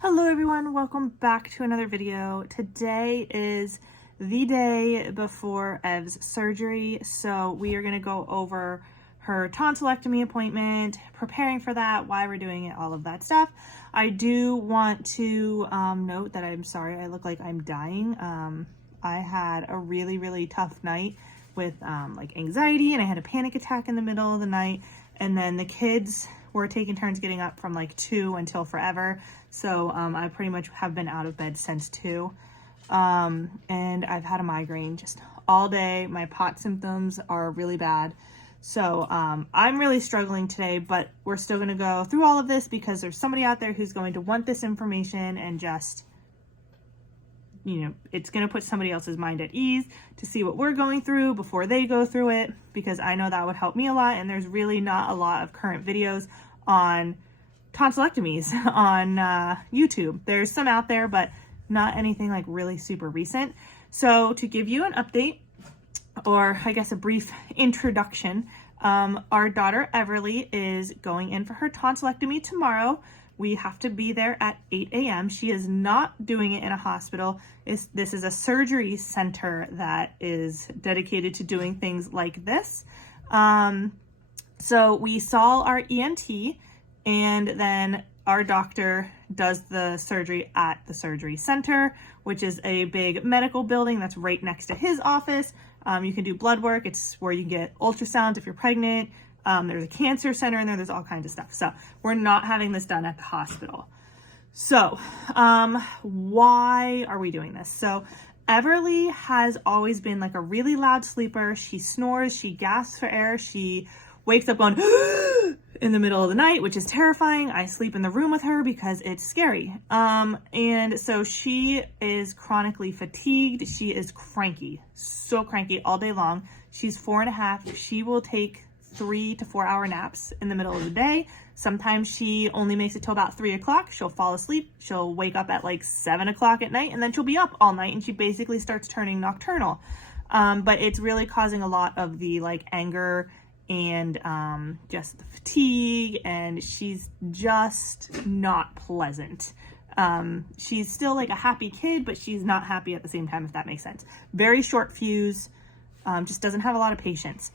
Hello everyone, welcome back to another video. Today is the day before Ev's surgery, so we are going to go over her tonsillectomy appointment, preparing for that, why we're doing it, all of that stuff. I do want to note that I'm sorry I look like I'm dying. I had a really tough night with like anxiety, and I had a panic attack in the middle of the night, and then the kids were taking turns getting up from like 2 until forever. So I pretty much have been out of bed since 2. And I've had a migraine just all day. My POT symptoms are really bad. So I'm really struggling today, but we're still going to go through all of this because there's somebody out there who's going to want this information, and just, you know, it's going to put somebody else's mind at ease to see what we're going through before they go through it, because I know that would help me a lot. And there's really not a lot of current videos on tonsillectomies on YouTube. There's some out there, but not anything like really super recent. So to give you an update, or I guess a brief introduction, our daughter Everly is going in for her tonsillectomy tomorrow. We have to be there at 8 a.m. She is not doing it in a hospital. This is a surgery center that is dedicated to doing things like this. So we saw our ENT, and then our doctor does the surgery at the surgery center, which is a big medical building that's right next to his office. You can do blood work. It's where you get ultrasounds if you're pregnant. There's a cancer center in there. There's all kinds of stuff. So we're not having this done at the hospital. So why are we doing this? So Everly has always been like a really loud sleeper. She snores, she gasps for air, she wakes up going in the middle of the night, which is terrifying. I sleep in the room with her because it's scary. And so she is chronically fatigued. She is cranky, so cranky all day long. She's 4.5. She will take 3 to 4 hour naps in the middle of the day. Sometimes she only makes it till about 3 o'clock. She'll fall asleep. She'll wake up at like 7 o'clock at night, and then she'll be up all night, and she basically starts turning nocturnal. But it's really causing a lot of the like anger and just the fatigue, and she's just not pleasant. She's still like a happy kid, but she's not happy at the same time, if that makes sense. Very short fuse, just doesn't have a lot of patience.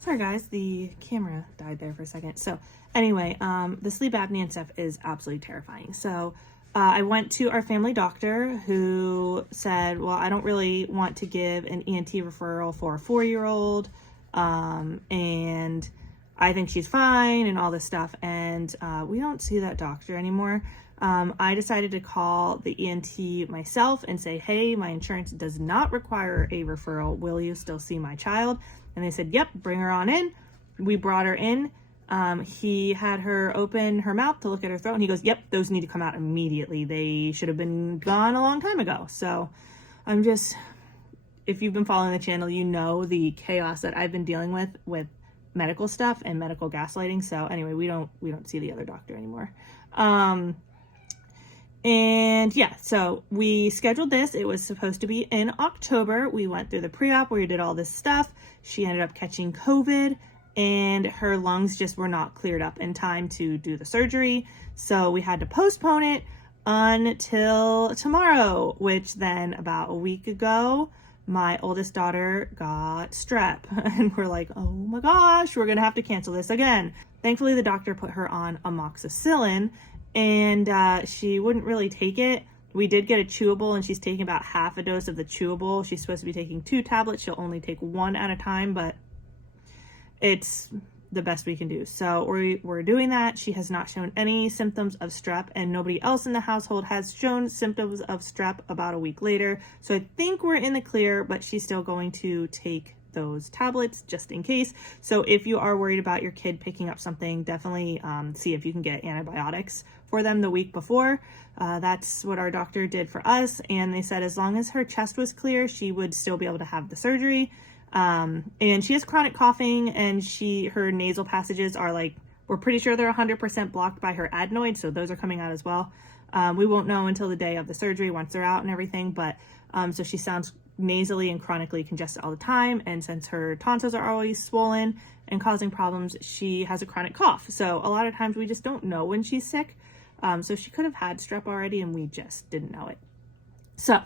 Sorry guys, the camera died there for a second. So anyway, the sleep apnea and stuff is absolutely terrifying. So I went to our family doctor, who said, well, I don't really want to give an ENT referral for a 4-year-old. And I think she's fine and all this stuff. And we don't see that doctor anymore. I decided to call the ENT myself and say, hey, my insurance does not require a referral. Will you still see my child? And they said, yep, bring her on in. We brought her in. He had her open her mouth to look at her throat, and he goes, yep, those need to come out immediately. They should have been gone a long time ago. So I'm just, if you've been following the channel, you know the chaos that I've been dealing with medical stuff and medical gaslighting. So anyway, we don't see the other doctor anymore. And yeah, so we scheduled this. It was supposed to be in October. We went through the pre-op where we did all this stuff. She ended up catching COVID, and her lungs just were not cleared up in time to do the surgery. So we had to postpone it until tomorrow, which then about a week ago, my oldest daughter got strep, and we're like, oh my gosh, we're gonna have to cancel this again. Thankfully, the doctor put her on amoxicillin, and she wouldn't really take it. We did get a chewable, and she's taking about half a dose of the chewable. She's supposed to be taking 2 tablets. She'll only take 1 at a time, but it's the best we can do. So we're doing that. She has not shown any symptoms of strep, and nobody else in the household has shown symptoms of strep about a week later. So I think we're in the clear, but she's still going to take those tablets just in case. So if you are worried about your kid picking up something, definitely see if you can get antibiotics for them the week before. That's what our doctor did for us, and they said as long as her chest was clear, she would still be able to have the surgery. And she has chronic coughing, and her nasal passages are like, we're pretty sure they're 100% blocked by her adenoids, so those are coming out as well. We won't know until the day of the surgery once they're out and everything, but so she sounds nasally and chronically congested all the time, and since her tonsils are always swollen and causing problems, she has a chronic cough. So a lot of times we just don't know when she's sick. So she could have had strep already and we just didn't know it. So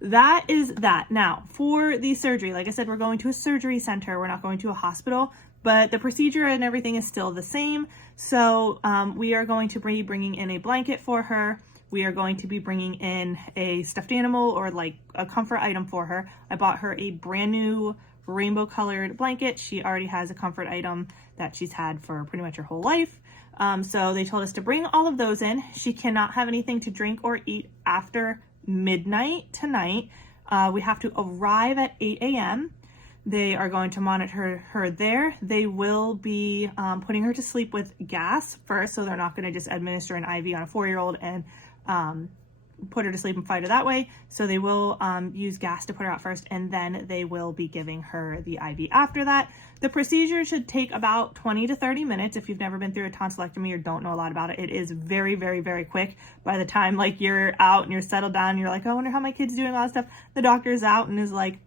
that is that. Now for the surgery, like I said, we're going to a surgery center. We're not going to a hospital, but the procedure and everything is still the same. So we are going to be bringing in a blanket for her. We are going to be bringing in a stuffed animal or like a comfort item for her. I bought her a brand new rainbow colored blanket. She already has a comfort item that she's had for pretty much her whole life. So they told us to bring all of those in. She cannot have anything to drink or eat after midnight tonight. We have to arrive at 8 a.m. They are going to monitor her there. They will be putting her to sleep with gas first, so they're not going to just administer an IV on a 4-year-old and put her to sleep and fight her that way. So they will use gas to put her out first, and then they will be giving her the IV after that. The procedure should take about 20 to 30 minutes. If you've never been through a tonsillectomy or don't know a lot about it, it is very, very, very quick. By the time like you're out and you're settled down, you're like, oh, I wonder how my kid's doing, all that stuff. The doctor's out and is like,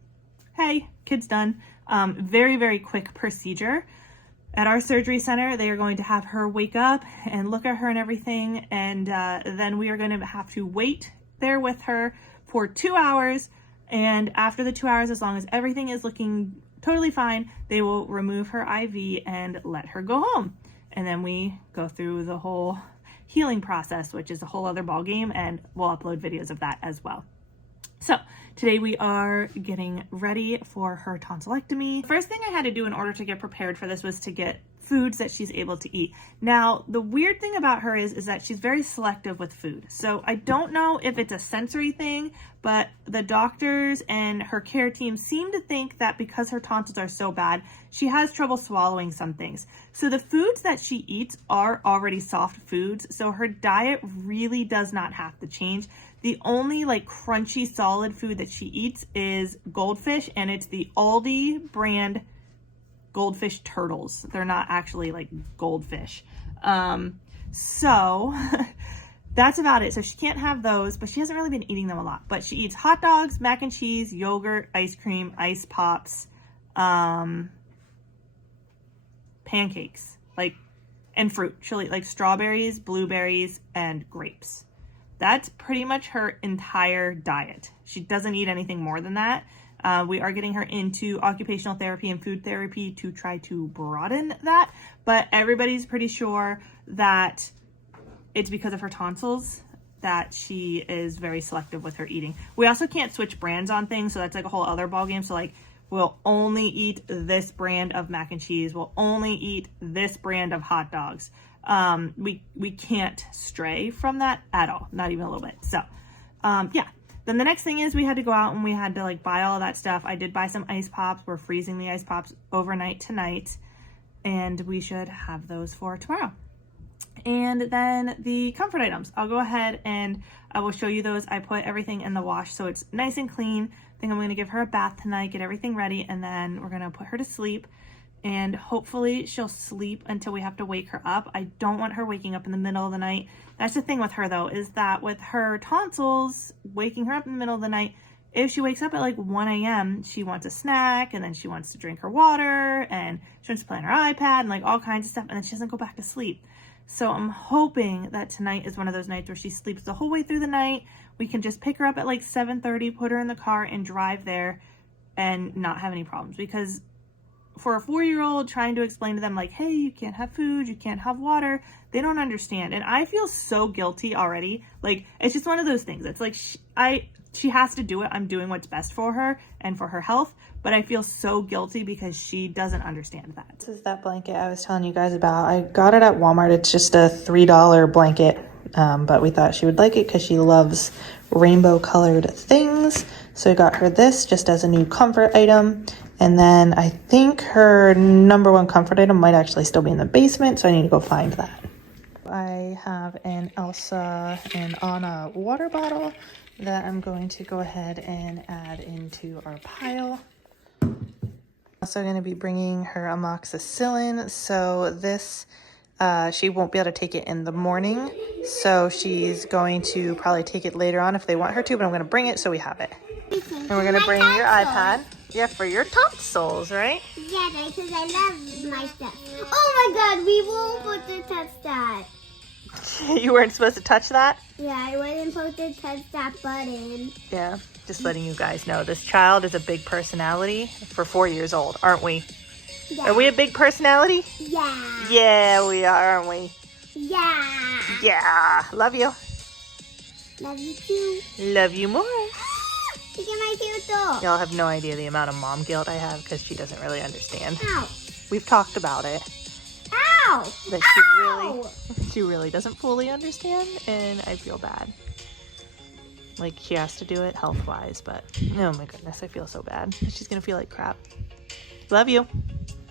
hey, kid's done. Very, very quick procedure. At our surgery center, they are going to have her wake up and look at her and everything, and then we are going to have to wait there with her for 2 hours, and after the 2 hours, as long as everything is looking totally fine, they will remove her IV and let her go home. And then we go through the whole healing process, which is a whole other ball game, and we'll upload videos of that as well. So today we are getting ready for her tonsillectomy. First thing I had to do in order to get prepared for this was to get foods that she's able to eat. Now, the weird thing about her is that she's very selective with food. So I don't know if it's a sensory thing, but the doctors and her care team seem to think that because her tonsils are so bad, she has trouble swallowing some things. So the foods that she eats are already soft foods, so her diet really does not have to change. The only like crunchy solid food that she eats is goldfish, and it's the Aldi brand goldfish turtles. They're not actually like goldfish. So that's about it. So she can't have those, but she hasn't really been eating them a lot. But she eats hot dogs, mac and cheese, yogurt, ice cream, ice pops, pancakes, like, and fruit. She'll eat like strawberries, blueberries, and grapes. That's pretty much her entire diet. She doesn't eat anything more than that. We are getting her into occupational therapy and food therapy to try to broaden that, but everybody's pretty sure that it's because of her tonsils that she is very selective with her eating. We also can't switch brands on things, so that's like a whole other ballgame. So like, we'll only eat this brand of mac and cheese. We'll only eat this brand of hot dogs. We can't stray from that at all, not even a little bit. So, yeah. Then the next thing is we had to go out and we had to like buy all that stuff. I did buy some ice pops. We're freezing the ice pops overnight tonight, and we should have those for tomorrow. And then the comfort items, I'll go ahead and I will show you those. I put everything in the wash so it's nice and clean. I think I'm going to give her a bath tonight, get everything ready, and then we're going to put her to sleep. And hopefully she'll sleep until we have to wake her up. I don't want her waking up in the middle of the night. That's the thing with her though, is that with her tonsils, waking her up in the middle of the night, if she wakes up at like 1 a.m., she wants a snack, and then she wants to drink her water, and she wants to play on her iPad, and like all kinds of stuff, and then she doesn't go back to sleep. So I'm hoping that tonight is one of those nights where she sleeps the whole way through the night. We can just pick her up at like 7:30, put her in the car, and drive there and not have any problems. Because for a 4-year-old, trying to explain to them like, hey, you can't have food, you can't have water, they don't understand. And I feel so guilty already. Like, it's just one of those things. It's like she has to do it. I'm doing what's best for her and for her health, but I feel so guilty because she doesn't understand that. This is that blanket I was telling you guys about. I got it at Walmart. It's just a $3 blanket, but we thought she would like it because she loves rainbow colored things. So I got her this just as a new comfort item. And then I think her number one comfort item might actually still be in the basement, so I need to go find that. I have an Elsa and Anna water bottle that I'm going to go ahead and add into our pile. Also going to be bringing her amoxicillin. So this, she won't be able to take it in the morning. So she's going to probably take it later on if they want her to, but I'm going to bring it so we have it. And we're going to bring your iPad. Yeah, for your tonsils, right? Yeah, because I love my stuff. Oh my god, we won't put to touch that. You weren't supposed to touch that? Yeah, I wasn't supposed to touch that button. Yeah, just letting you guys know. This child is a big personality for 4 years old, aren't we? Yeah. Are we a big personality? Yeah. Yeah, we are, aren't we? Yeah. Yeah. Love you. Love you too. Love you more. Look at my cute dog. Y'all have no idea the amount of mom guilt I have because she doesn't really understand. Ow. We've talked about it. Ow. That she really doesn't fully understand, and I feel bad. Like, she has to do it health-wise, but oh my goodness, I feel so bad. She's gonna feel like crap. Love you.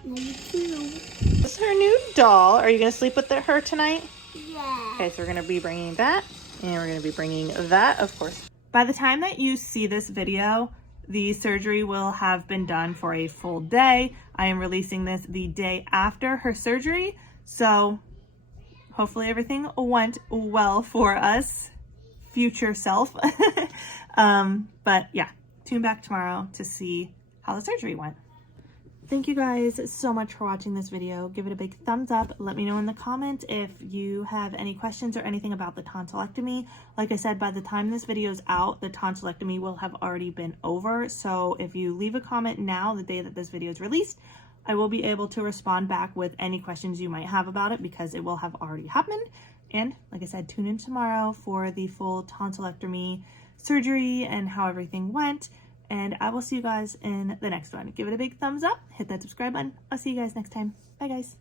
Love you too. This is her new doll. Are you gonna sleep with her tonight? Yeah. Okay, so we're gonna be bringing that, and we're gonna be bringing that, of course. By the time that you see this video, the surgery will have been done for a full day. I am releasing this the day after her surgery, so hopefully everything went well for us, future self. But yeah, tune back tomorrow to see how the surgery went. Thank you guys so much for watching this video. Give it a big thumbs up. Let me know in the comments if you have any questions or anything about the tonsillectomy. Like I said, by the time this video is out, the tonsillectomy will have already been over. So if you leave a comment now, the day that this video is released, I will be able to respond back with any questions you might have about it because it will have already happened. And like I said, tune in tomorrow for the full tonsillectomy surgery and how everything went. And I will see you guys in the next one. Give it a big thumbs up, hit that subscribe button. I'll see you guys next time. Bye guys.